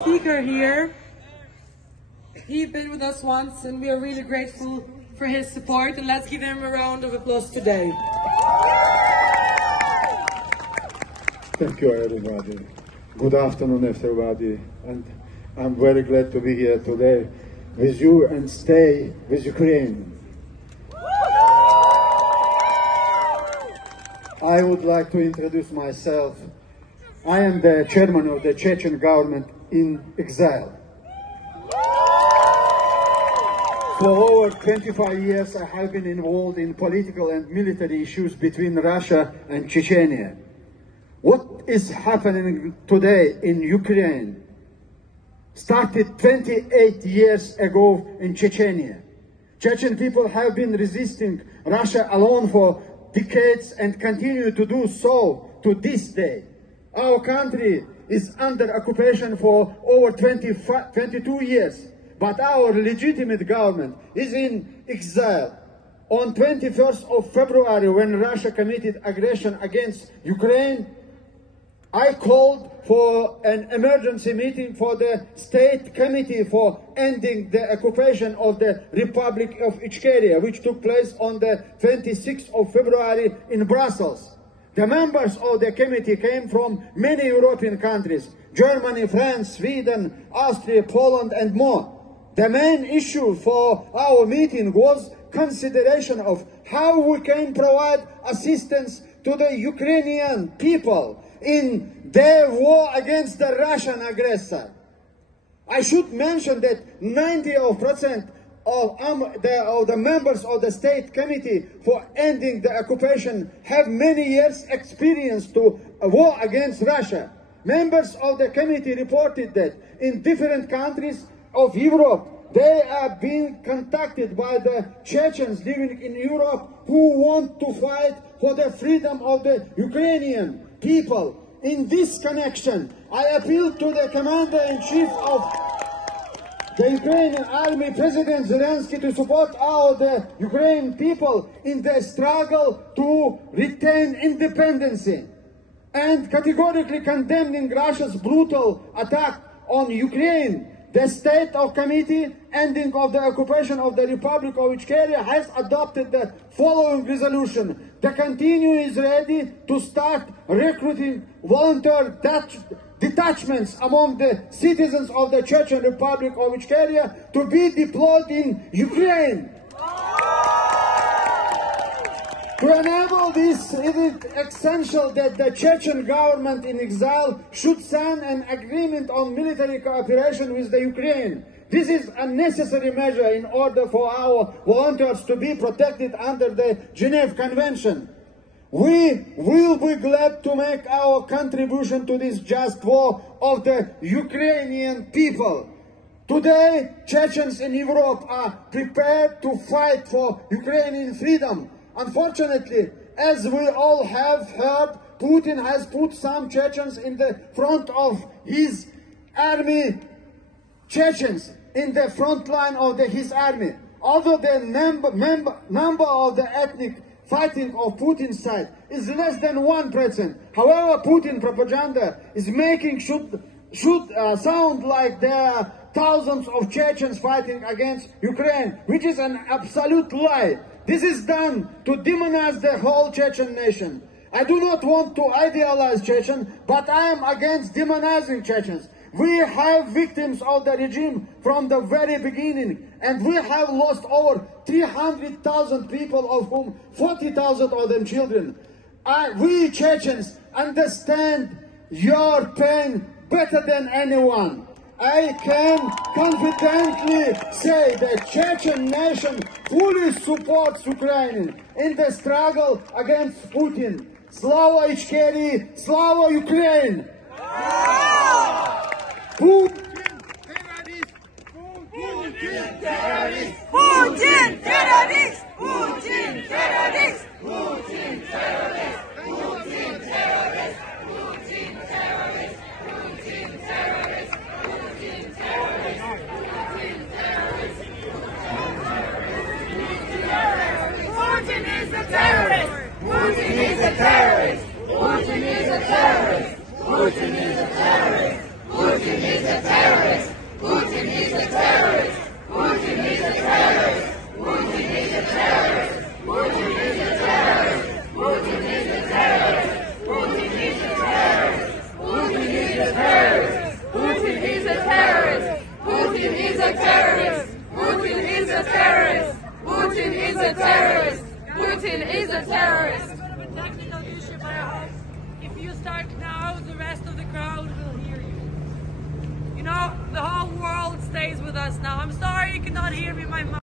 Speaker here. He's been with us once and we are really grateful for his support, and let's give him a round of applause today. Thank you everybody. Good afternoon everybody, and I'm very glad to be here today with you and stay with Ukraine. I would like to introduce myself. I am the chairman of the Chechen government in exile. For over 25 years I have been involved in political and military issues between Russia and Chechnya. What is happening today in Ukraine started 28 years ago in Chechnya. Chechen people have been resisting Russia alone for decades and continue to do so to this day. Our country is under occupation for over 22 years, but our legitimate government is in exile. On 21st of February, when Russia committed aggression against Ukraine, I called for an emergency meeting for the State Committee for Ending the Occupation of the Republic of Ichkeria, which took place on the 26th of February in Brussels. The members of the committee came from many European countries: Germany, France, Sweden, Austria, Poland, and more. The main issue for our meeting was consideration of how we can provide assistance to the Ukrainian people in their war against the Russian aggressor. I should mention that 90% of the members of the State Committee for Ending the Occupation have many years experience to a war against Russia. Members of the committee reported that in different countries of Europe, they are being contacted by the Chechens living in Europe who want to fight for the freedom of the Ukrainian people. In this connection, I appeal to the Commander-in-Chief of the Ukrainian Army, President Zelensky, to support the Ukrainian people in their struggle to retain independence, and categorically condemning Russia's brutal attack on Ukraine. The State Committee Ending of the Occupation of the Republic of Ichkeria has adopted the following resolution: the continue is ready to start recruiting volunteer detachments among the citizens of the Chechen Republic of Ichkeria to be deployed in Ukraine. To enable this, it is essential that the Chechen government in exile should sign an agreement on military cooperation with the Ukraine. This is a necessary measure in order for our volunteers to be protected under the Geneva Convention. We will be glad to make our contribution to this just war of the Ukrainian people. Today, Chechens in Europe are prepared to fight for Ukrainian freedom. Unfortunately, as we all have heard, Putin has put some Chechens in the front of his army, Chechens in the front line of his army. Although the number of the ethnic fighting of Putin's side is less than 1%. However, Putin propaganda is making should sound like there are thousands of Chechens fighting against Ukraine, which is an absolute lie. This is done to demonize the whole Chechen nation. I do not want to idealize Chechen, but I am against demonizing Chechens. We have victims of the regime from the very beginning, and we have lost over 300,000 people, of whom 40,000 of them children. We Chechens understand your pain better than anyone. I can confidently say that Chechen nation fully supports Ukraine in the struggle against Putin. Slava Ichkeria, Slava Ukraine! Putin terrorist! Putin terrorist! Putin terrorist! Putin terrorist! Putin terrorist! Putin terrorist! Putin terrorist! Putin terrorist! Putin is a terrorist! Putin is a terrorist! Putin is a terrorist! Putin is a terrorist! Putin is a terrorist! Putin is a terrorist! Putin is a terrorist! Putin is a terrorist! Putin is a terrorist! It's a bit of a technical issue, but I hope if you start now, the rest of the crowd will hear you. You know, the whole world stays with us now. I'm sorry you cannot hear me, my mom.